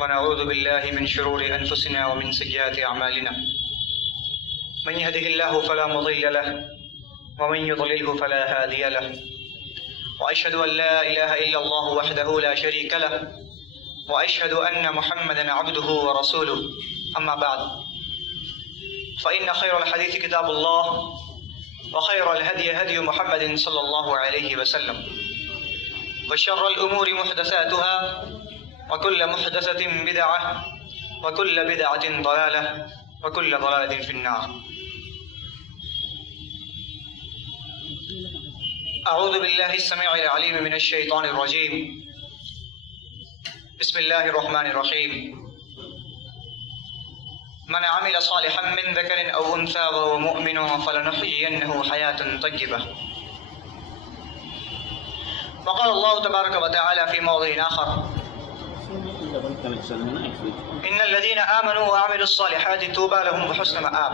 ونعوذ بالله من شرور أنفسنا ومن سيئات أعمالنا من يهده الله فلا مضل له ومن يضلله فلا هادي له وأشهد أن لا إله إلا الله وحده لا شريك له وأشهد أن محمدا عبده ورسوله أما بعد فإن خير الحديث كتاب الله وخير الهدي هدي محمد صلى الله عليه وسلم وشر الأمور محدثاتها وكل محدثة بدعة وكل بدعة ضلالة وكل ضلالة في النار. أعوذ بالله السميع العليم من الشيطان الرجيم. بسم الله الرحمن الرحيم. من عمل صالحا من ذكر أو أنثى وهو مؤمن فلنحيينه حياة طيبة. وقال الله تبارك وتعالى في موضع آخر: إن الذين آمنوا وعملوا الصالحات طوبى لهم وحسن مآب.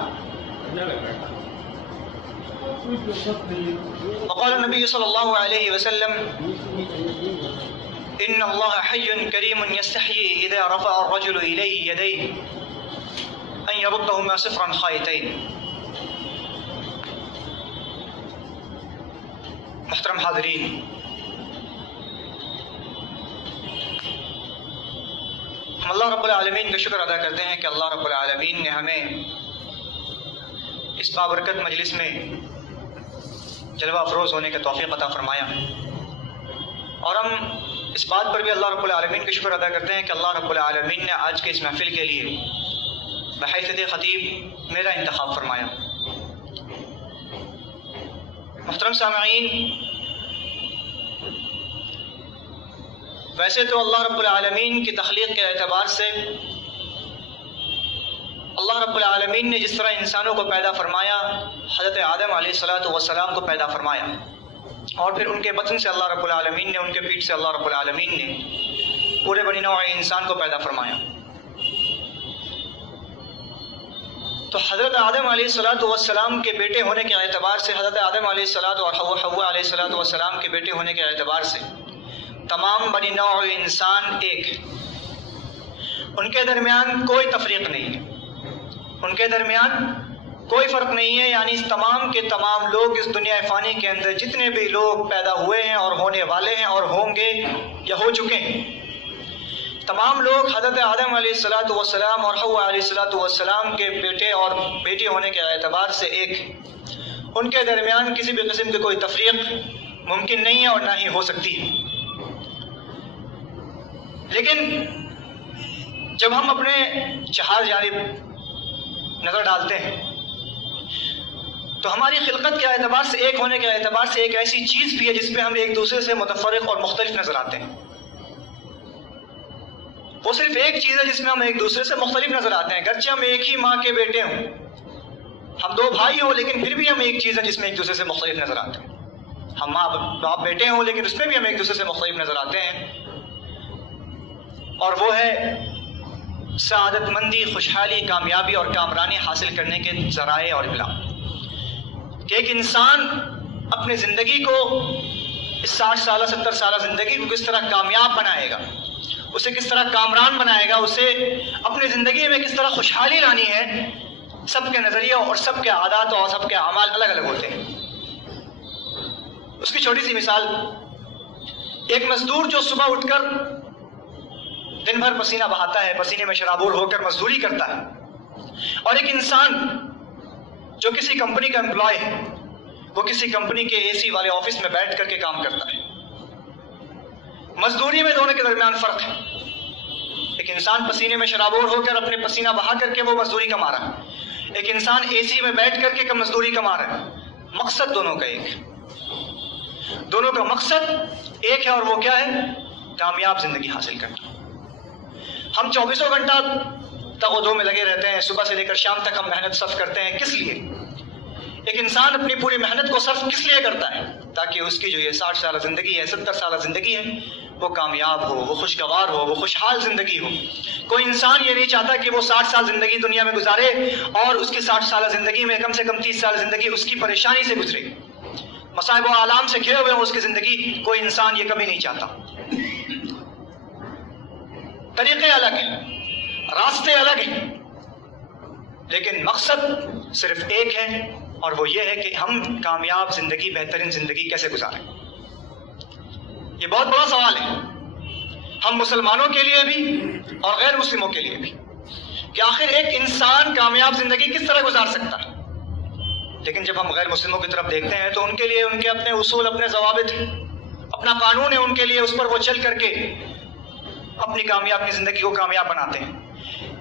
وقال النبي صلى الله عليه وسلم: إن الله حي كريم يستحيي إذا رفع الرجل إليه يديه أن يردهما صفرا خائتين. محترم حاضرین، ہم اللہ رب العالمین کا شکر ادا کرتے ہیں کہ اللہ رب العالمین نے ہمیں اس بابرکت مجلس میں جلوہ افروز ہونے کا توفیق عطا فرمایا، اور ہم اس بات پر بھی اللہ رب العالمین کا شکر ادا کرتے ہیں کہ اللہ رب العالمین نے آج کے اس محفل کے لیے بحیثیت خطیب میرا انتخاب فرمایا۔ محترم سامعین، ویسے تو اللہ رب العالمین کی تخلیق کے اعتبار سے اللہ رب العالمین نے جس طرح انسانوں کو پیدا فرمایا، حضرت آدم علیہ السلام کو پیدا فرمایا، اور پھر ان کے بطن سے اللہ رب العالمین نے، ان کے پیٹ سے اللہ رب العالمین نے پورے بنی نوع انسان کو پیدا فرمایا۔ تو حضرت آدم علیہ السلام کے بیٹے ہونے کے اعتبار سے، حضرت آدم علیہ السلام اور حوا علیہ السلام کے بیٹے ہونے کے اعتبار سے تمام بنی نوع انسان ایک ہے، ان کے درمیان کوئی تفریق نہیں ہے، ان کے درمیان کوئی فرق نہیں ہے، یعنی تمام کے تمام لوگ اس دنیا فانی کے اندر جتنے بھی لوگ پیدا ہوئے ہیں اور ہونے والے ہیں اور ہوں گے یا ہو چکے ہیں، تمام لوگ حضرت آدم علیہ السلام اور حوا علیہ السلام کے بیٹے اور بیٹی ہونے کے اعتبار سے ایک، ان کے درمیان کسی بھی قسم کی کوئی تفریق ممکن نہیں ہے اور نہ ہی ہو سکتی ہے۔ لیکن جب ہم اپنے چہار جانب نظر ڈالتے ہیں تو ہماری خلقت کے اعتبار سے، ایک ہونے کے اعتبار سے، ایک ایسی چیز بھی ہے جس پہ ہم ایک دوسرے سے متفرق اور مختلف نظر آتے ہیں۔ وہ صرف ایک چیز ہے جس میں ہم ایک دوسرے سے مختلف نظر آتے ہیں، گرچہ ہم ایک ہی ماں کے بیٹے ہوں، ہم دو بھائی ہوں، لیکن پھر بھی ہم ایک چیز ہے جس میں ایک دوسرے سے مختلف نظر آتے ہیں۔ ہم ماں باپ بیٹے ہوں، لیکن اس میں بھی ہم ایک دوسرے سے مختلف نظر آتے ہیں، اور وہ ہے سعادت مندی، خوشحالی، کامیابی اور کامرانی حاصل کرنے کے ذرائع اور ابلاغ۔ کہ ایک انسان اپنی زندگی کو، اس 60 سالہ 70 سالہ زندگی کو کس طرح کامیاب بنائے گا، اسے کس طرح کامران بنائے گا، اسے اپنی زندگی میں کس طرح خوشحالی لانی ہے، سب کے نظریے اور سب کے عادات اور سب کے اعمال الگ الگ ہوتے ہیں۔ اس کی چھوٹی سی مثال، ایک مزدور جو صبح اٹھ کر دن بھر پسینہ بہاتا ہے، پسینے میں شرابور ہو کر مزدوری کرتا ہے، اور ایک انسان جو کسی کمپنی کا امپلائی ہے، وہ کسی کمپنی کے اے سی والے آفس میں بیٹھ کر کے کام کرتا ہے، مزدوری میں دونوں کے درمیان فرق ہے۔ ایک انسان پسینے میں شرابور ہو کر اپنے پسینہ بہا کر کے وہ مزدوری کما رہا ہے، ایک انسان اے سی میں بیٹھ کر کے مزدوری کما رہا ہے، مقصد دونوں کا ایک ہے، دونوں کا مقصد ایک ہے، اور وہ کیا ہے؟ کامیاب زندگی حاصل کرنا۔ ہم 24 گھنٹہ تغدو میں لگے رہتے ہیں، صبح سے لے کر شام تک ہم محنت صرف کرتے ہیں، کس لیے؟ ایک انسان اپنی پوری محنت کو صرف کس لیے کرتا ہے؟ تاکہ اس کی جو یہ 60 سالہ زندگی ہے، 70 سالہ زندگی ہے، وہ کامیاب ہو، وہ خوشگوار ہو، وہ خوشحال زندگی ہو۔ کوئی انسان یہ نہیں چاہتا کہ وہ 60 سال زندگی دنیا میں گزارے اور اس کی 60 سالہ زندگی میں کم سے کم 30 سال زندگی اس کی پریشانی سے گزرے، مصائب و آلام سے گھرے ہوئے ہوں اس کی زندگی۔ کوئی انسان یہ کبھی نہیں چاہتا۔ طریقے الگ ہیں، راستے الگ ہیں، لیکن مقصد صرف ایک ہے، اور وہ یہ ہے کہ ہم کامیاب زندگی، بہترین زندگی کیسے گزاریں۔ یہ بہت بڑا سوال ہے ہم مسلمانوں کے لیے بھی اور غیر مسلموں کے لیے بھی، کہ آخر ایک انسان کامیاب زندگی کس طرح گزار سکتا ہے۔ لیکن جب ہم غیر مسلموں کی طرف دیکھتے ہیں تو ان کے لیے ان کے اپنے اصول، اپنے ضوابط، اپنا قانون ہے ان کے لیے، اس پر وہ چل کر کے اپنی زندگی کو کامیاب بناتے ہیں۔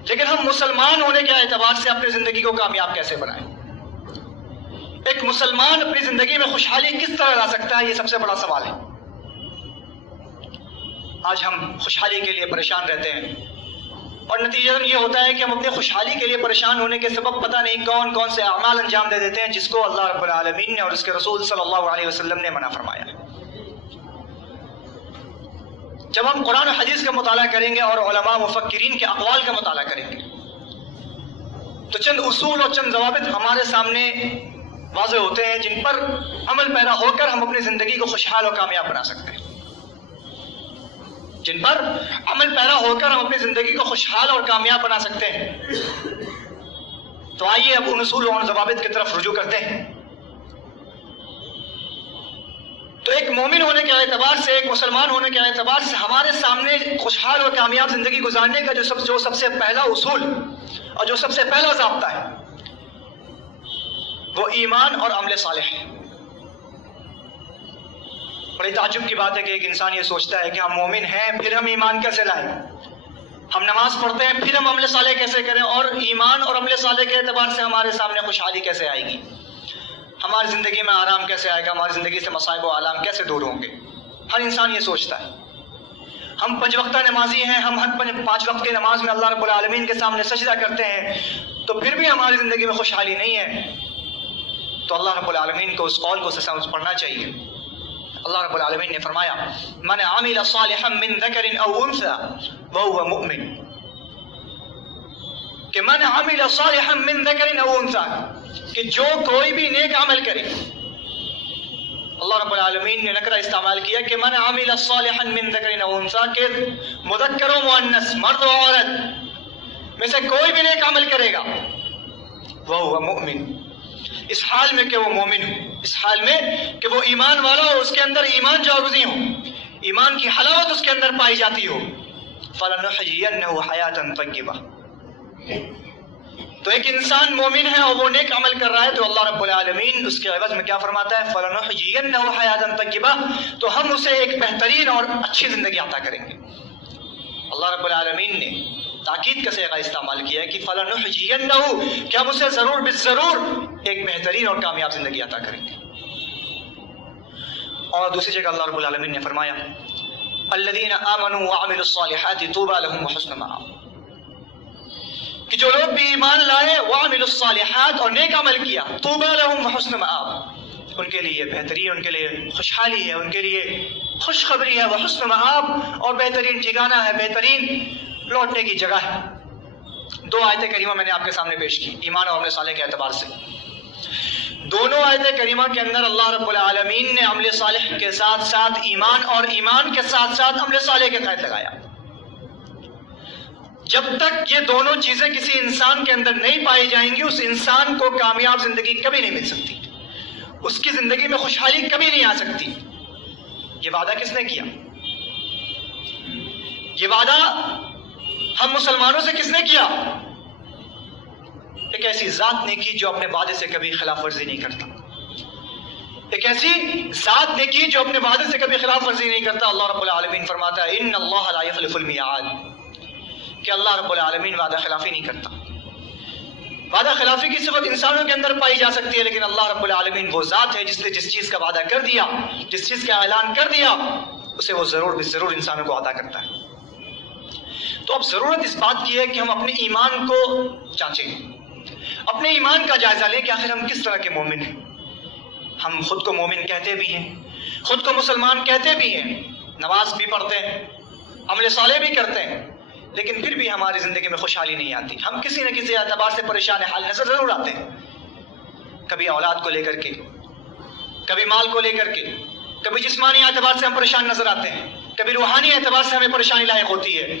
لیکن ہم مسلمان ہونے کے اعتبار سے اپنی زندگی کو کامیاب کیسے بنائیں؟ ایک مسلمان اپنی زندگی میں خوشحالی کس طرح لا سکتا ہے؟ یہ سب سے بڑا سوال ہے۔ آج ہم خوشحالی کے لیے پریشان رہتے ہیں، اور نتیجہ یہ ہوتا ہے کہ ہم اپنی خوشحالی کے لیے پریشان ہونے کے سبب پتہ نہیں کون کون سے اعمال انجام دے دیتے ہیں، جس کو اللہ رب العالمین نے اور اس کے رسول صلی اللہ علیہ وسلم نے منع فرمایا ہے۔ جب ہم قرآن و حدیث کا مطالعہ کریں گے اور علماء مفکرین کے اقوال کا مطالعہ کریں گے تو چند اصول اور چند ضوابط ہمارے سامنے واضح ہوتے ہیں، جن پر عمل پیرا ہو کر ہم اپنی زندگی کو خوشحال اور کامیاب بنا سکتے ہیں، جن پر عمل پیرا ہو کر ہم اپنی زندگی کو خوشحال اور کامیاب بنا سکتے ہیں۔ تو آئیے اب ان اصول اور ضوابط کی طرف رجوع کرتے ہیں۔ تو ایک مومن ہونے کے اعتبار سے، ایک مسلمان ہونے کے اعتبار سے ہمارے سامنے خوشحال اور کامیاب زندگی گزارنے کا جو سب سے پہلا اصول اور جو سب سے پہلا ضابطہ ہے وہ ایمان اور عمل صالح ہے۔ بڑی تعجب کی بات ہے کہ ایک انسان یہ سوچتا ہے کہ ہم مومن ہیں پھر ہم ایمان کیسے لائیں، ہم نماز پڑھتے ہیں پھر ہم عمل صالح کیسے کریں، اور ایمان اور عمل صالح کے اعتبار سے ہمارے سامنے خوشحالی کیسے آئے گی، ہماری زندگی میں آرام کیسے آئے گا، ہماری زندگی سے مصائب و آلام کیسے دور ہوں گے۔ ہر انسان یہ سوچتا ہے۔ ہم 5 وقتہ نمازی ہیں، ہم ہر 5 وقت کی نماز میں اللہ رب العالمین کے سامنے سجدہ کرتے ہیں، تو پھر بھی ہماری زندگی میں خوشحالی نہیں ہے۔ تو اللہ رب العالمین کو اس قول کو سمجھ پڑھنا چاہیے۔ اللہ رب العالمین نے فرمایا من عمل صالحا من ذکر او انثى وهو مؤمن، کہ من عمل صالحا من ذکر او انثى، کہ جو کوئی بھی نیک عمل کرے۔ اللہ رب العالمین نے نکرہ استعمال کیا کہ من عمل صالحا من ذکر او انثى، کہ مذکر و مؤنث، مرد و عورت میں سے کوئی بھی نیک عمل کرے گا، وهو مؤمن، اس حال میں کہ وہ مومن ہو، اس حال میں کہ وہ ایمان والا ہو، اس کے اندر ایمان جاگزی ہو، ایمان کی حلاوت اس کے اندر پائی جاتی ہو۔ فَلَنُحْيِيَنَّهُ حَيَاةً طَيِّبَةً، تو ایک انسان مومن ہے اور وہ نیک عمل کر رہا ہے تو اللہ رب العالمین اس کے عوض میں کیا فرماتا ہے؟ فَلَنُحْيِيَنَّهُ حَيَاةً طَيِّبَةً، تو ہم اسے ایک بہترین اور اچھی زندگی عطا کریں گے۔ اللہ رب العالمین نے تاکید کا صیغہ استعمال کیا ہے کہ فَلَنُحْيِيَنَّهُ، کہ ہم اسے ضرور بالضرور ایک بہترین اور کامیاب زندگی عطا کریں گے۔ اور دوسری جگہ اللہ رب العالمین نے فرمایا الَّذِينَ آمَنُوا وَعَمِلُوا الصَّالِحَاتِ طُوبَى لَهُمْ وَحُسْنُ مَآبٍ، کہ جو لوگ بھی ایمان لائے، وَعَمِلُوا الصَّالِحَاتِ، اور نیک عمل کیا، طُوبَى لَهُمْ وَحُسْنُ مَآبٍ، ان کے لیے بہترین، ان کے لیے خوشحالی ہے، ان کے لیے خوشخبری ہے، وحسن مآب، اور بہترین ٹھکانہ ہے، بہترین لوٹنے کی جگہ ہے۔ 2 آیتیں کریمہ میں نے آپ کے سامنے پیش کی ایمان اور عمل صالح کے اعتبار سے۔ دونوں آیتیں کریمہ کے اندر اللہ رب العالمین نے عمل صالح کے ساتھ ساتھ ایمان، اور ایمان کے ساتھ ساتھ عمل صالح کے قید لگایا۔ جب تک یہ دونوں چیزیں کسی انسان کے اندر نہیں پائی جائیں گی، اس انسان کو کامیاب زندگی کبھی نہیں مل سکتی، اس کی زندگی میں خوشحالی کبھی نہیں آ سکتی۔ یہ وعدہ کس نے کیا؟ یہ وعدہ ہم مسلمانوں سے کس نے کیا؟ ایک ایسی ذات نے کی جو اپنے وعدے سے کبھی خلاف ورزی نہیں کرتا، ایک ایسی ذات نے کی جو اپنے وعدے سے کبھی خلاف ورزی نہیں کرتا۔ اللہ رب العالمین فرماتا ہے ان اللہ لا یخلف المیعاد، کہ اللہ رب العالمین وعدہ خلافی نہیں کرتا۔ وعدہ خلافی کی صفت انسانوں کے اندر پائی جا سکتی ہے، لیکن اللہ رب العالمین وہ ذات ہے جس نے جس چیز کا وعدہ کر دیا، جس چیز کا اعلان کر دیا، اسے وہ ضرور انسانوں کو عطا کرتا ہے۔ تو اب ضرورت اس بات کی ہے کہ ہم اپنے ایمان کو جانچیں، اپنے ایمان کا جائزہ لیں کہ آخر ہم کس طرح کے مومن ہیں۔ ہم خود کو مومن کہتے بھی ہیں، خود کو مسلمان کہتے بھی ہیں، نماز بھی پڑھتے ہیں، عمل صالح بھی کرتے ہیں، لیکن پھر بھی ہماری زندگی میں خوشحالی نہیں آتی۔ ہم کسی نہ کسی اعتبار سے پریشان حال نظر ضرور آتے ہیں، کبھی اولاد کو لے کر کے، کبھی مال کو لے کر کے، کبھی جسمانی اعتبار سے ہم پریشان نظر آتے ہیں، کبھی روحانی اعتبار سے ہمیں پریشانی لاحق ہوتی ہے۔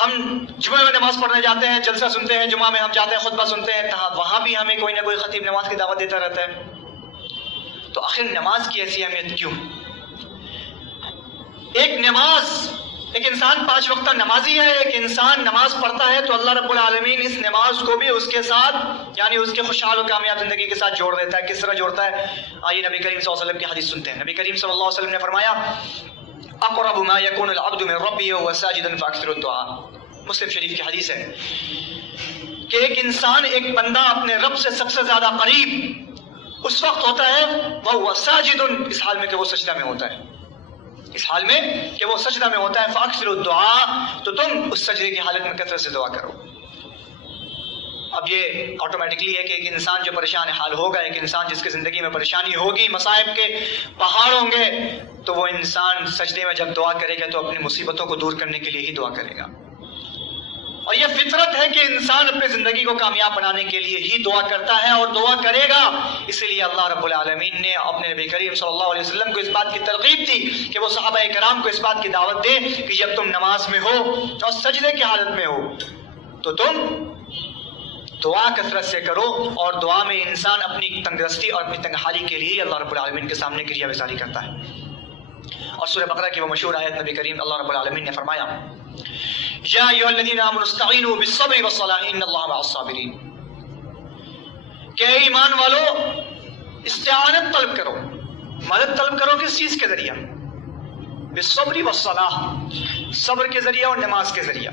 ہم جمعہ میں نماز پڑھنے جاتے ہیں، جلسہ سنتے ہیں، جمعہ میں ہم جاتے ہیں خطبہ سنتے ہیں، وہاں بھی ہمیں کوئی نہ کوئی خطیب نماز کی دعوت دیتا رہتا ہے. تو آخر نماز کی ایسی اہمیت کیوں؟ ایک انسان 5 وقت نمازی ہے، ایک انسان نماز پڑھتا ہے تو اللہ رب العالمین اس نماز کو بھی اس کے ساتھ، یعنی اس کے خوشحال و کامیاب زندگی کے ساتھ جوڑ دیتا ہے. کس طرح جوڑتا ہے؟ آئیے نبی کریم صلی اللہ علیہ وسلم کی حدیث سنتے ہیں. نبی کریم صلی اللہ علیہ وسلم نے فرمایا اقرب ما يكون العبد من ربه وهو ساجدا فاكثر الدعاء. مسلم شریف کی حدیث ہے کہ ایک انسان، ایک بندہ اپنے رب سے سب سے زیادہ قریب اس وقت ہوتا ہے وهو ساجد، اس حال میں کہ وہ سجدہ میں ہوتا ہے، اس حال میں کہ وہ سجدہ میں ہوتا ہے. فاکثر الدعاء، تو تم اس سجدے کی حالت میں کثرت سے دعا کرو. اب یہ آٹومیٹکلی ہے کہ ایک انسان جو پریشان حال ہوگا، ایک انسان جس کی زندگی میں پریشانی ہوگی، مصائب کے پہاڑ ہوں گے، تو وہ انسان سجدے میں جب دعا کرے گا تو اپنی مصیبتوں کو دور کرنے کے لیے ہی دعا کرے گا. اور یہ فطرت ہے کہ انسان اپنی زندگی کو کامیاب بنانے کے لیے ہی دعا کرتا ہے اور دعا کرے گا. اسی لیے اللہ رب العالمین نے اپنے نبی کریم صلی اللہ علیہ وسلم کو اس بات کی ترغیب دی کہ وہ صحابہ کرام کو اس بات کی دعوت دے کہ جب تم نماز میں ہو اور سجدے کی حالت میں ہو تو تم دعا کثرت سے کرو. اور دعا میں انسان اپنی تنگدستی اور اپنی تنگحالی کے لیے اللہ رب العالمین کے سامنے کریا وزاری کرتا ہے. اور سورہ بقرہ کی وہ مشہور آیت نبی کریم اللہ رب العالمین نے فرمایا یا ایھا الذین آمنوا استعینوا بالصبر والصلاۃ ان اللہ مع الصابرین، کہ ایمان والو استعانت طلب کرو، مدد طلب کرو. کس چیز کے ذریعہ؟ بالصبر والصلاۃ، صبر کے ذریعہ اور نماز کے ذریعہ.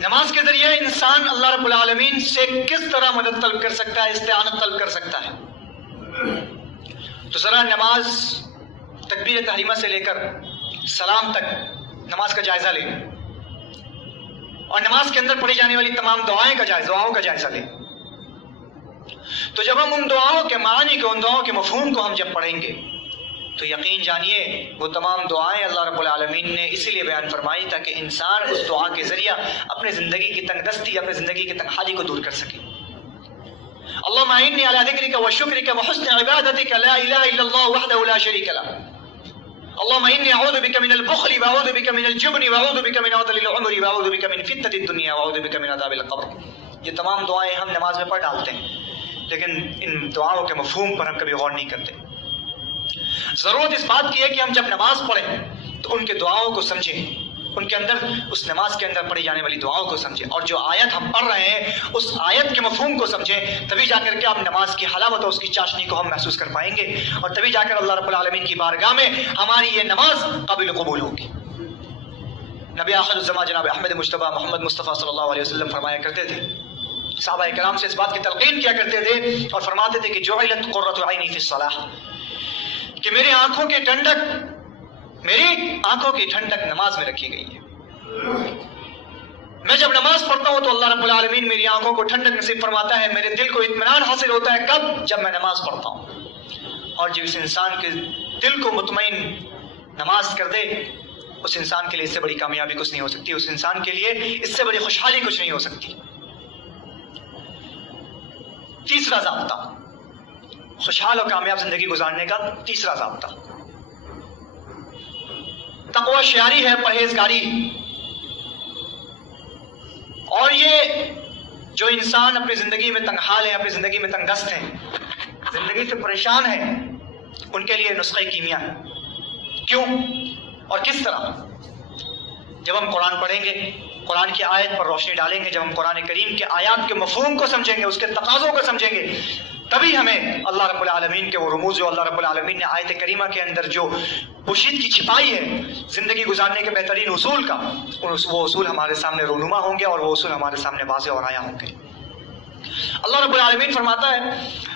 نماز کے ذریعے انسان اللہ رب العالمین سے کس طرح مدد طلب کر سکتا ہے، استعانت طلب کر سکتا ہے. تو ذرا نماز تکبیر تحریمہ سے لے کر سلام تک نماز کا جائزہ لیں، اور نماز کے اندر پڑھی جانے والی تمام دعاؤں کا جائزہ لیں. تو جب ہم ان دعاؤں کے معنی کو، ان دعاؤں کے مفہوم کو ہم جب پڑھیں گے تو یقین جانیے وہ تمام دعائیں اللہ رب العالمین نے اسی لیے بیان فرمائی تاکہ انسان اس دعا کے ذریعہ اپنے زندگی کی تنگدستی، اپنے زندگی کی تنگحالی کو دور کر سکے. اللهم اعني على ذكرك وشكرك وحسن عبادتك لا اله الا الله وحده لا شريك له. اللهم اني اعوذ بك من البخل واعوذ بك من الجبن واعوذ بك من عذل العمر واعوذ بك من فتنة الدنيا واعوذ بك من عذاب القبر. یہ تمام دعائیں ہم نماز میں پڑھ ڈالتے ہیں لیکن ان دعاؤں کے مفہوم پر ہم کبھی غور نہیں کرتے. ضرورت اس بات کی ہے کہ ہم جب نماز پڑھیں تو ان کے دعاؤں کو سمجھیں، ان کے اندر، اس نماز کے اندر پڑھی جانے والی دعاؤں کو سمجھیں، اور جو آیت ہم پڑھ رہے ہیں اس آیت کے مفہوم کو سمجھیں. تبھی جا کر کے ہم نماز کی حلاوت اور اس کی چاشنی کو ہم محسوس کر پائیں گے، اور تبھی جا کر اللہ رب العالمین کی بارگاہ میں ہماری یہ نماز قابل قبول ہوگی. نبی آخر الزمان جناب احمد مجتبیٰ محمد مصطفیٰ صلی اللہ علیہ وسلم فرمایا کرتے تھے، صحابہ کرام سے اس بات کی تلقین کیا کرتے تھے اور فرماتے تھے کہ جعلت قرۃ عینی فی الصلاۃ، کہ میری آنکھوں کی ٹھنڈک نماز میں رکھی گئی ہے. میں جب نماز پڑھتا ہوں تو اللہ رب العالمین میری آنکھوں کو ٹھنڈک نصیب فرماتا ہے، میرے دل کو اطمینان حاصل ہوتا ہے. کب؟ جب میں نماز پڑھتا ہوں. اور جب اس انسان کے دل کو مطمئن نماز کر دے، اس انسان کے لیے اس سے بڑی کامیابی کچھ نہیں ہو سکتی، اس انسان کے لیے اس سے بڑی خوشحالی کچھ نہیں ہو سکتی. تیسرا ضابطہ، خوشحال اور کامیاب زندگی گزارنے کا تیسرا ضابطہ تقوی شعاری ہے، پرہیزگاری. اور یہ جو انسان اپنی زندگی میں تنگ حال ہے، اپنی زندگی میں تنگ دست ہیں، زندگی سے پریشان ہیں، ان کے لیے نسخہ کیمیا ہے. کیوں اور کس طرح؟ جب ہم قرآن پڑھیں گے، قرآن کی آیت پر روشنی ڈالیں گے، جب ہم قرآن کریم کے آیات کے مفہوم کو سمجھیں گے، اس کے تقاضوں کو سمجھیں گے، تبھی ہمیں اللہ رب العالمین کے وہ رموز جو اللہ رب العالمین نے آیت کریمہ کے اندر جو پوشیدگی چھپائی ہے زندگی گزارنے کے بہترین اصول کا، وہ اصول ہمارے سامنے رونما ہوں گے اور وہ اصول ہمارے سامنے واضح اور آیا ہوں گے. اللہ رب العالمین فرماتا ہے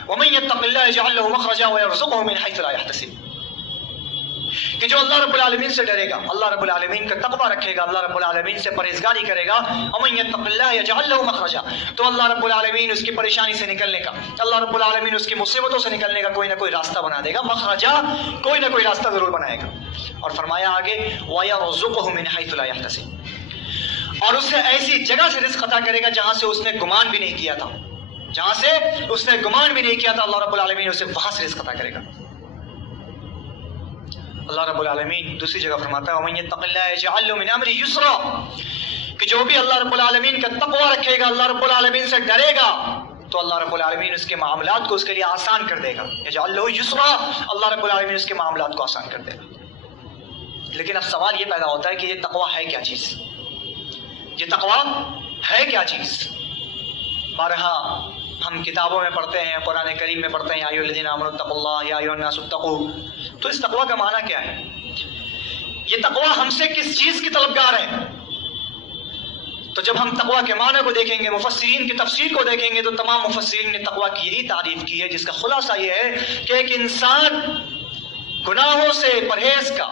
وَمَن يَتَّقِ اللَّهَ يَجْعَل لَّهُ مَخْرَجًا وَيَرْزُقْهُ مِنْ حَيْثُ لَا يَحْتَسِبُ، کہ جو اللہ رب العالمین سے ڈرے گا، اللہ رب العالمین کا تقویٰ رکھے گا، اللہ رب العالمین سے پرہیزگاری کرے گا، وَمَن يَتَّقِ اللَّهَ يَجْعَل لَّهُ مَخْرَجًا، تو اللہ رب العالمین اس کی پریشانی سے نکلنے کا، اللہ رب العالمین اس کی مصیبتوں سے نکلنے کا کوئی نہ کوئی راستہ بنا دے گا. مخرجا، کوئی نہ کوئی راستہ ضرور بنائے گا. اور فرمایا آگے وَيَرْزُقْهُ مِنْ حَيْثُ لَا يَحْتَسِبُ، اور اسے ایسی جگہ سے رزق عطا کرے گا جہاں سے اس نے گمان بھی نہیں کیا تھا، جہاں سے اس نے گمان بھی نہیں کیا تھا، اللہ رب العالمین اسے وہاں سے رزق عطا کرے گا. اللہ رب العالمین دوسری جگہ فرماتا ہے وَمَن يَتَّقِ اللَّهَ يَجْعَل لَّهُ مِنْ أَمْرِهِ يُسْرًا، کہ جو بھی اللہ رب العالمین کا تقوی رکھے گا، اللہ رب العالمین سے ڈرے گا، تو اللہ رب العالمین اس کے معاملات کو اس کے لیے آسان کر دے گا. يَجْعَل لَّهُ يُسْرًا، اللہ رب العالمین اس کے معاملات کو آسان کر دے گا. لیکن اب سوال یہ پیدا ہوتا ہے کہ یہ تقوی ہے کیا چیز؟ یہ تقوی ہے کیا چیز؟ بارہا ہم کتابوں میں پڑھتے ہیں، قرآن کریم میں پڑھتے ہیں یا ایھا الذین آمنوا اتقوا اللہ یا ایھا الناس اتقوا. تو اس تقوی کا معنی کیا ہے؟ یہ تقوی ہم سے کس چیز کی طلبگار ہے؟ تو جب ہم تقوی کے معنی کو دیکھیں گے، مفسرین کی تفسیر کو دیکھیں گے، تو تمام مفسرین نے تقوی کی یہی تعریف کی ہے، جس کا خلاصہ یہ ہے کہ ایک انسان گناہوں سے پرہیز کا،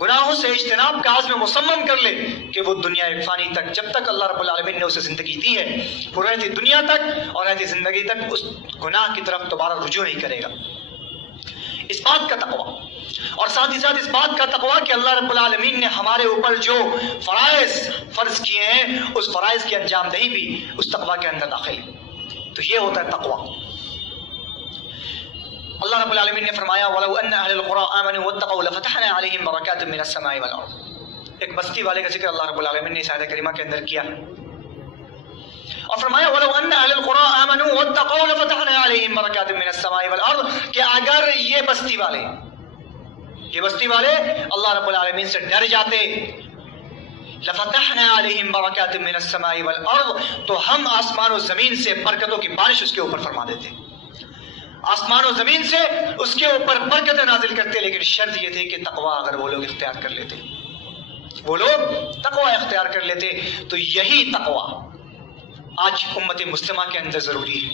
گناہوں سے اجتناب کا عزم مصمم کر لے کہ وہ دنیا فانی تک، جب تک اللہ رب العالمین نے اسے زندگی دی ہے، وہ رہتی دنیا تک اور رہتی زندگی تک اس گناہ کی طرف دوبارہ رجوع نہیں کرے گا. اس بات کا تقوی، اور ساتھ ہی ساتھ اس بات کا تقوی کہ اللہ رب العالمین نے ہمارے اوپر جو فرائض فرض کیے ہیں، اس فرائض کی انجام دہی بھی اس تقوی کے اندر داخل ہے. تو یہ ہوتا ہے تقوی. اللہ رب العالمین نے فرمایا وَلَوْ أَنَّ أَهْلَ الْقُرَىٰ آمَنُوا وَاتَّقَوْا لَفَتَحْنَا عَلَيْهِمْ بَرَكَاتٍ مِّنَ السَّمَاءِ وَالْأَرْضِ. ایک بستی والے کا ذکر اللہ رب العالمین نے اس آیت کریمہ کے اندر کیا اور فرمایا وَلَوْ أَنَّ أَهْلَ الْقُرَىٰ آمَنُوا وَاتَّقَوْا لَفَتَحْنَا عَلَيْهِمْ بَرَكَاتٍ مِّنَ السَّمَاءِ وَالْأَرْضِ، کہ اگر یہ بستی والے اللہ رب العالمین سے ڈر جاتے، لَفَتَحْنَا عَلَيْهِمْ بَرَكَاتٍ مِّنَ السَّمَاءِ وَالْأَرْضِ، تو ہم آسمان و زمین سے برکتوں کی بارش اس کے اوپر فرما دیتے، آسمان و زمین سے اس کے اوپر برکتیں نازل کرتے. لیکن شرط یہ تھی کہ تقوی اگر وہ لوگ اختیار کر لیتے، وہ لوگ تقوی اختیار کر لیتے. تو یہی تقوی آج امت مسلمہ کے اندر ضروری ہے.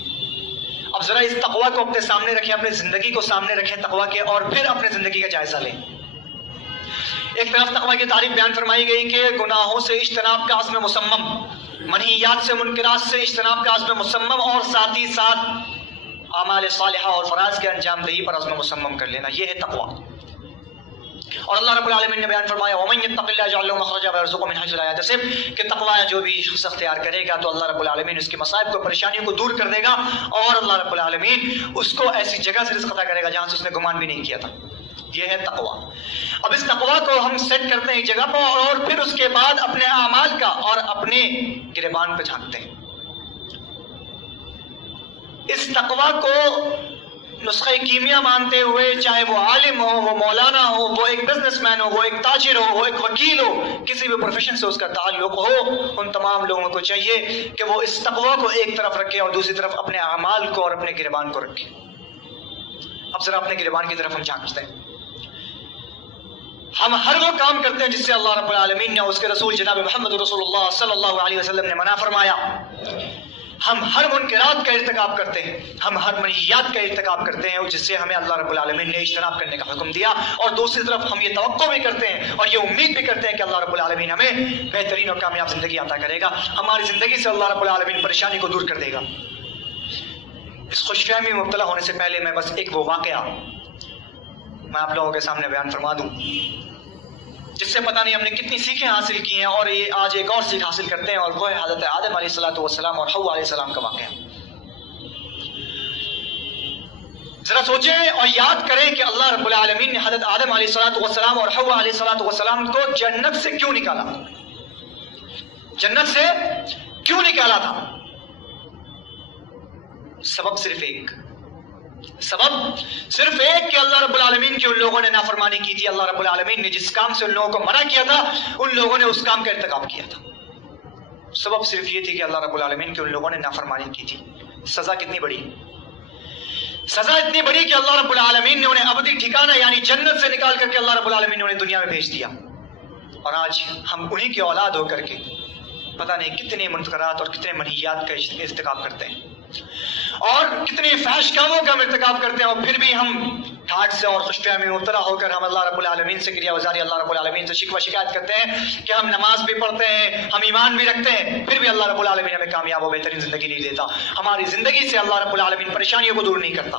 اب ذرا اس تقوی کو اپنے سامنے رکھیں، اپنے زندگی کو سامنے رکھیں تقوی کے، اور پھر اپنے زندگی کا جائزہ لیں. ایک طرف تقوی کی تعریف بیان فرمائی گئی کہ گناہوں سے اجتناب کا عزم مصمم، منہیات سے منکرات سے اجتناب کا عزم مصمم، اور ساتھ ہی ساتھ اعمال صالحہ اور فرائض کے انجام دہی پر عزم مصمم کر لینا، یہ ہے تقوی. اور اللہ رب العالمین نے بیان فرمایا وَمَن يَتَّقِ اللَّهَ يَجْعَل لَّهُ مَخْرَجًا وَيَرْزُقْهُ مِنْ حَيْثُ لَا يَحْتَسِبُ، کہ تقوی جو بھی شخص اختیار کرے گا تو اللہ رب العالمین اس کی مصائب کو، پریشانیوں کو دور کر دے گا، اور اللہ رب العالمین اس کو ایسی جگہ سے رزق عطا کرے گا جہاں سے اس نے گمان بھی نہیں کیا تھا. یہ ہے تقوی. اب اس تقوی کو ہم سیٹ کرتے ہیں ایک جگہ پر، اور پھر اس کے بعد اپنے اعمال کا اور اپنے گریبان پہ جھانکتے ہیں. اس تقوی کو نسخہ کیمیا مانتے ہوئے، چاہے وہ عالم ہو، وہ مولانا ہو، وہ ایک بزنس مین ہو، وہ ایک تاجر ہو، وہ ایک وکیل ہو، کسی بھی پروفیشن سے اس کا تعلق ہو، ان تمام لوگوں کو چاہیے کہ وہ اس تقوی کو ایک طرف رکھے اور دوسری طرف اپنے اعمال کو اور اپنے گریبان کو رکھے. اب ذرا اپنے گریبان کی طرف ہم جھانکتے ہیں. ہم ہر وہ کام کرتے ہیں جس سے اللہ رب العالمین نے، اس کے رسول جناب محمد رسول اللہ صلی اللہ علیہ وسلم نے منع فرمایا. ہم ہر منکرات کا ارتکاب کرتے ہیں، ہم ہر منہیات کا ارتکاب کرتے ہیں جس سے ہمیں اللہ رب العالمین نے اجتناب کرنے کا حکم دیا، اور دوسری طرف ہم یہ توقع بھی کرتے ہیں اور یہ امید بھی کرتے ہیں کہ اللہ رب العالمین ہمیں بہترین اور کامیاب زندگی عطا کرے گا، ہماری زندگی سے اللہ رب العالمین پریشانی کو دور کر دے گا. اس خوش فہمی میں مبتلا ہونے سے پہلے میں بس ایک وہ واقعہ میں آپ لوگوں کے سامنے بیان فرما دوں جس سے پتہ نہیں ہم نے کتنی سیکھیں حاصل کی ہیں، اور یہ آج ایک اور سیکھ حاصل کرتے ہیں، اور وہ ہے حضرت آدم علیہ السلام اور حوا علیہ السلام کا واقعہ. ذرا سوچیں اور یاد کریں کہ اللہ رب العالمین نے حضرت آدم علیہ السلام اور حوا علیہ السلام کو جنت سے کیوں نکالا، جنت سے کیوں نکالا تھا؟ سبب صرف ایک کہ اللہ رب العالمین کی ان لوگوں نے نافرمانی کی تھی. اللہ رب العالمین نے جس کام سے ان لوگوں کو منع کیا تھا، ان لوگوں نے اس کام کا ارتکاب کیا تھا. سبب صرف یہ تھی کہ اللہ رب العالمین کی ان لوگوں نے نافرمانی کی تھی. سزا کتنی بڑی، سزا اتنی بڑی کہ اللہ رب العالمین نے انہیں ابدی ٹھکانہ یعنی جنت سے نکال کر کے اللہ رب العالمین نے انہیں دنیا میں بھیج دیا. اور آج ہم انہی کی اولاد ہو کر کے پتہ نہیں کتنے منکرات اور کتنے منہیات کا ارتکاب کرتے ہیں، اور کتنے فحش کاموں کا ہم ارتکاب کرتے ہیں، اور پھر بھی ہم ٹھاٹ سے اور خوش فہمی میں مبتلا ہو کر ہم اللہ رب العالمین سے گریہ وزاری، اللہ رب العالمین سے شکوہ شکایت کرتے ہیں کہ ہم نماز بھی پڑھتے ہیں، ہم ایمان بھی رکھتے ہیں، پھر بھی اللہ رب العالمین ہمیں کامیاب و بہترین زندگی نہیں دیتا. ہماری زندگی سے اللہ رب العالمین پریشانیوں کو دور نہیں کرتا.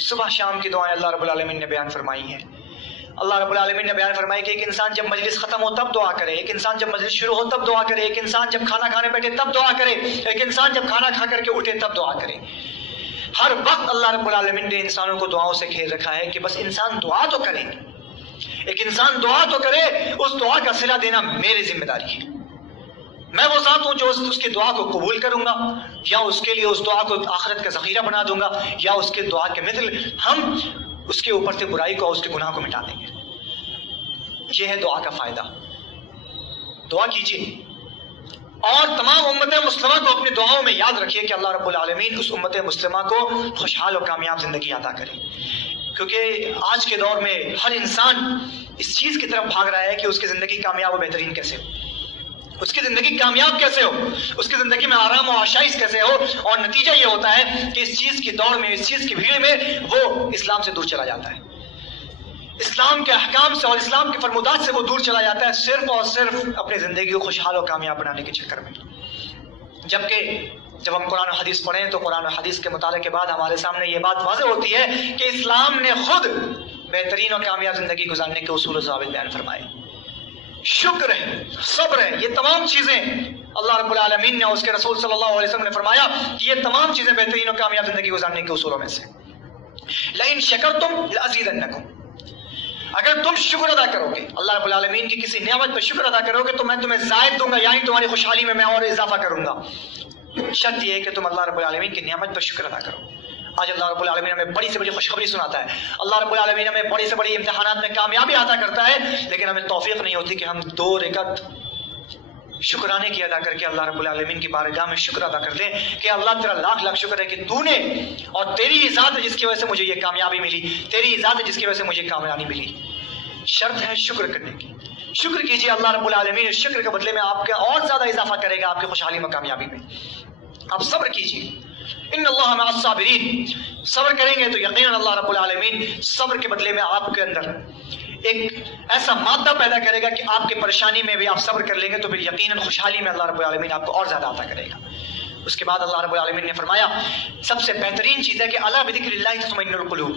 صبح شام کی دعائیں اللہ رب العالمین نے بیان فرمائی ہیں. اللہ رب العالمین نے بیان فرمائی کہ ایک انسان جب مجلس ختم ہو تب دعا کرے, ایک انسان جب مجلس شروع ہو تب دعا کرے, ایک انسان جب کھانا کھانے بیٹھے تب دعا کرے, ایک انسان جب کھانا کھا کر کے اٹھے تب دعا کرے. ہر وقت اللہ رب العالمین نے انسانوں کو دعاؤں سے گھیر رکھا ہے کہ بس انسان دعا تو کرے, ایک انسان دعا تو کرے, اس دعا کا صلہ دینا میری ذمہ داری ہے. میں وہ ذات ہوں جو اس کی دعا کو قبول کروں گا, یا اس کے لیے اس دعا کو آخرت کا ذخیرہ بنا دوں گا, یا اس کے دعا کے مثل ہم اس کے اوپر سے برائی کو, اس کے گناہ کو مٹا دیں گے. یہ ہے دعا کا فائدہ. دعا کیجیے اور تمام امت مسلمہ کو اپنی دعاؤں میں یاد رکھیے کہ اللہ رب العالمین اس امت مسلمہ کو خوشحال اور کامیاب زندگی عطا کرے. کیونکہ آج کے دور میں ہر انسان اس چیز کی طرف بھاگ رہا ہے کہ اس کی زندگی کامیاب و بہترین کیسے ہو, اس کی زندگی کامیاب کیسے ہو, اس کی زندگی میں آرام و آشائش کیسے ہو. اور نتیجہ یہ ہوتا ہے کہ اس چیز کی دوڑ میں, اس چیز کی بھیڑ میں وہ اسلام سے دور چلا جاتا ہے, اسلام کے احکام سے اور اسلام کے فرمودات سے وہ دور چلا جاتا ہے, صرف اور صرف اپنی زندگی کو خوشحال اور کامیاب بنانے کے چکر میں. جبکہ جب ہم قرآن و حدیث پڑھیں تو قرآن و حدیث کے مطالعے کے بعد ہمارے سامنے یہ بات واضح ہوتی ہے کہ اسلام نے خود بہترین اور کامیاب زندگی گزارنے کے اصول و ضوابط بیان فرمائے. شکر ہے, صبر ہے, یہ تمام چیزیں اللہ رب العالمین نے اور اس کے رسول صلی اللہ علیہ وسلم نے فرمایا کہ یہ تمام چیزیں بہترین اور کامیاب زندگی گزارنے کے اصولوں میں سے. لئن شکرتم لازیدنکم, اگر تم شکر ادا کرو گے, اللہ رب العالمین کی کسی نعمت پر شکر ادا کرو گے تو میں تمہیں زائد دوں گا, یعنی تمہاری خوشحالی میں اور اضافہ کروں گا. شرط یہ ہے کہ تم اللہ رب العالمین کی نعمت پر شکر ادا کرو. آج اللہ رب العالمین ہمیں بڑی سے بڑی خوشخبری سناتا ہے, اللہ رب العالمین ہمیں بڑی سے بڑی امتحانات میں کامیابی عطا کرتا ہے, لیکن ہمیں توفیق نہیں ہوتی کہ ہم 2 رکعت شکرانے کی ادا کر کے اللہ رب العالمین کی بارگاہ میں شکر ادا کر دیں کہ اللہ تیرا لاکھ لاکھ شکر ہے کہ تو نے, اور تیری ہی ذات ہے جس کی وجہ سے مجھے یہ کامیابی ملی, تیری ہی ذات ہے جس کی وجہ سے مجھے کامیابی ملی. شرط ہے شکر کرنے کی. شکر کیجیے, اللہ رب العالمین اس شکر کے بدلے میں آپ کا اور زیادہ اضافہ کرے گا آپ کی خوشحالی میں, کامیابی میں. آپ صبر کیجیے, ان اللہ مع الصابرین, صبر کریں گے تو یقیناً اللہ رب العالمین صبر کے بدلے میں آپ کے اندر ایک ایسا مادہ پیدا کرے گا کہ آپ کی پریشانی میں بھی آپ صبر کر لیں گے تو پھر یقیناً خوشحالی میں اللہ رب العالمین آپ کو اور زیادہ عطا کرے گا. اس کے بعد اللہ رب العالمین نے فرمایا سب سے بہترین چیز ہے کہ الا بذکر اللہ تطمئن القلوب,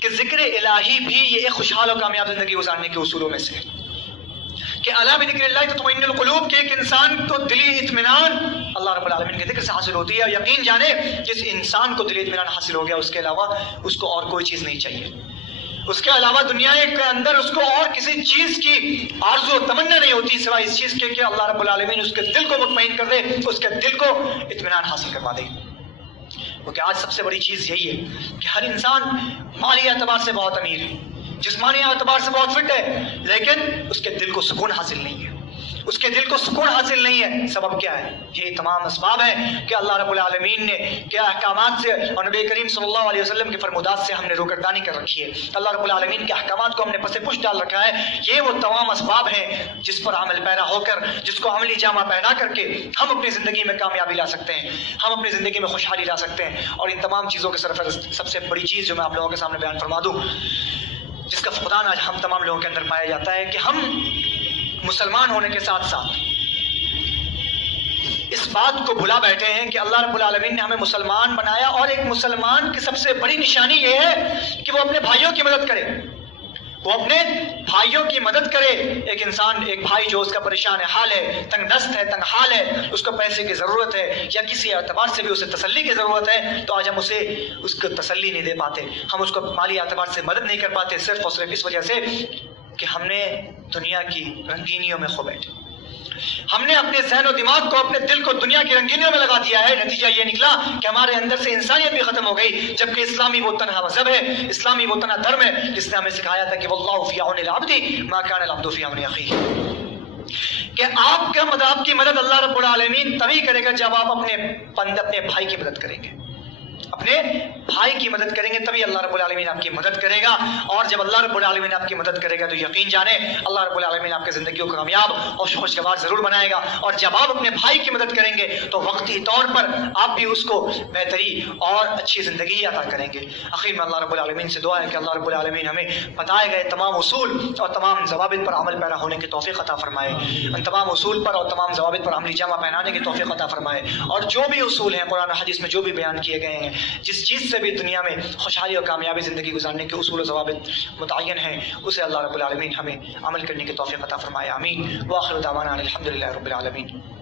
کہ ذکر الہی بھی یہ ایک خوشحال اور کامیاب زندگی گزارنے کے اصولوں میں سے ہے. کہ الا بذکر اللہ تطمئن القلوب, کہ ایک انسان کو دلی اطمینان اللہ رب العالمین کے ذکر سے حاصل ہوتی ہے. اور یقین جانے جس انسان کو دلی اطمینان حاصل ہو گیا اس کے علاوہ اس کو اور کوئی چیز نہیں چاہیے, اس کے علاوہ دنیا کے اندر اس کو اور کسی چیز کی آرزو و تمنا نہیں ہوتی سوائے اس چیز کے کہ اللہ رب العالمین اس کے دل کو مطمئن کر دے, اس کے دل کو اطمینان حاصل کروا دے. کیونکہ آج سب سے بڑی چیز یہی ہے کہ ہر انسان مالی اعتبار سے بہت امیر ہے, جسمانی اعتبار سے بہت فٹ ہے, لیکن اس کے دل کو سکون حاصل نہیں ہے, اس کے دل کو سکون حاصل نہیں ہے. سبب کیا ہے؟ یہ تمام اسباب ہیں کہ اللہ رب العالمین نے کیا احکامات سے اور نبی کریم صلی اللہ علیہ وسلم کے فرمودات سے ہم نے روگردانی کر رکھی ہے. اللہ رب العالمین کے احکامات کو ہم نے پس پش ڈال رکھا ہے. یہ وہ تمام اسباب ہیں جس پر عمل پیرا ہو کر, جس کو عملی جامہ پہنا کر کے ہم اپنی زندگی میں کامیابی لا سکتے ہیں, ہم اپنی زندگی میں خوشحالی لا سکتے ہیں. اور ان تمام چیزوں کے سرفراز سب سے بڑی چیز جو میں آپ لوگوں کے سامنے بیان فرما دوں, جس کا فقدان آج ہم تمام لوگوں کے اندر پایا جاتا ہے, کہ ہم مسلمان ہونے کے ساتھ ساتھ اس بات کو بھلا بیٹھے ہیں کہ اللہ رب العالمین نے ہمیں مسلمان بنایا, اور ایک مسلمان کی سب سے بڑی نشانی یہ ہے کہ وہ اپنے بھائیوں کی مدد کرے, وہ اپنے بھائیوں کی مدد کرے. ایک انسان, ایک بھائی جو اس کا پریشان حال ہے, تنگ دست ہے, تنگ حال ہے, اس کو پیسے کی ضرورت ہے یا کسی اعتبار سے بھی اسے تسلی کی ضرورت ہے, تو آج ہم اسے اس کو تسلی نہیں دے پاتے, ہم اس کو مالی اعتبار سے مدد نہیں کر پاتے, صرف اور صرف اس وجہ سے کہ ہم نے دنیا کی رنگینیوں میں کھو بیٹھے, ہم نے اپنے ذہن و دماغ کو, اپنے دل کو دنیا کی رنگینیوں میں لگا دیا ہے. نتیجہ یہ نکلا کہ ہمارے اندر سے انسانیت بھی ختم ہو گئی, جبکہ اسلامی وہ تنہا مذہب ہے, اسلامی وہ تنہا دھرم ہے جس نے ہمیں سکھایا تھا کہ واللہ فی عون العبد ما کان العبد فی عون اخیہ, کہ آپ کی مدد اللہ رب العالمین تبھی کرے گا جب آپ اپنے بھائی کی مدد کریں گے, اپنے بھائی کی مدد کریں گے تبھی اللہ رب العالمین آپ کی مدد کرے گا. اور جب اللہ رب العالمین آپ کی مدد کرے گا تو یقین جانے اللہ رب العالمین آپ کی زندگی کو کامیاب اور خوشگوار ضرور بنائے گا. اور جب آپ اپنے بھائی کی مدد کریں گے تو وقتی طور پر آپ بھی اس کو بہتری اور اچھی زندگی عطا کریں گے. آخر میں اللہ رب العالمین سے دعا ہے کہ اللہ رب العالمین ہمیں بتائے گئے تمام اصول اور تمام ضوابط پر عمل پیرا ہونے کی توفیق عطا فرمائے, ان تمام اصول پر اور تمام ضوابط پر عملی جامہ پہنانے کی توفیق عطا فرمائے. اور جو بھی اصول ہیں قرآن و حدیث میں جو بھی بیان کیے گئے ہیں جس چیز سے بھی دنیا میں خوشحالی اور کامیابی زندگی گزارنے کے اصول و ضوابط متعین ہیں اسے اللہ رب العالمین ہمیں عمل کرنے کی توفیق عطا فرمائے، آمین۔ وآخر دعوانا الحمدللہ رب العالمین۔